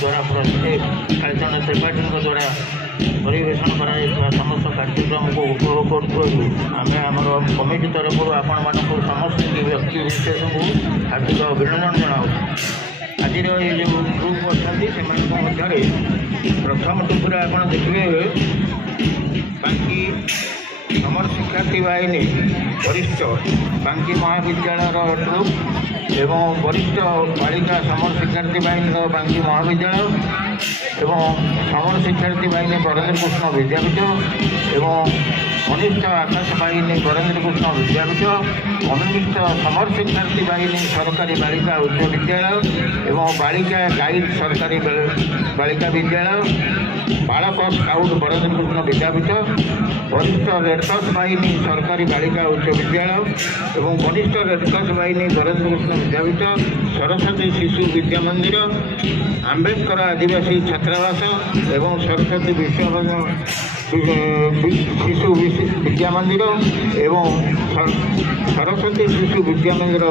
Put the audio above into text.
द्वारा कालीचरण त्रिपाठी द्वारा परिवेशन कर समस्त कार्यक्रम को उपभोग करें आम कमिटी तरफ आपण मान समस्त व्यक्ति विशेष को हार्दिक अभिनंदन जनाऊ। आज जो ग्रुप अच्छा प्रथम टुकुरा आप देखिए बाकी समर शिक्षार्थी बाहिनी वरिष्ठ बांकी महाविद्यालय ट्रुप एवं वरिष्ठ बालिका समर शिक्षार्थी बाहिनी बांकी महाविद्यालय एवं समर शिक्षार्थी बाहिनी बरेन्द्र कृष्ण विद्यापीठ एवं कनिष्ठ आकाश बाहिनी बरेन्द्र कृष्ण विद्यापीठ अनुष्ठित समर शिक्षार्थी बाहिनी सरकारी बालिका उच्च विद्यालय एवं बालिका गाइड सरकारी बालिका विद्यालय बालक स्काउट बरेन्द्र कृष्ण विद्यापीठ वरिष्ठ रेडक्रस बाहिनी सरकारी बालिका उच्च विद्यालय एवं कनिष्ठ रेडक्रस बाहिनी बरेन्द्र कृष्ण विद्यापीठ सरस्वती शिशु विद्या मंदिर आम्बेडकर आदिवासी छात्रावास एवं सरस्वती शिशु विद्या मंदिर एवं सरस्वती शिशु विद्या मंदिर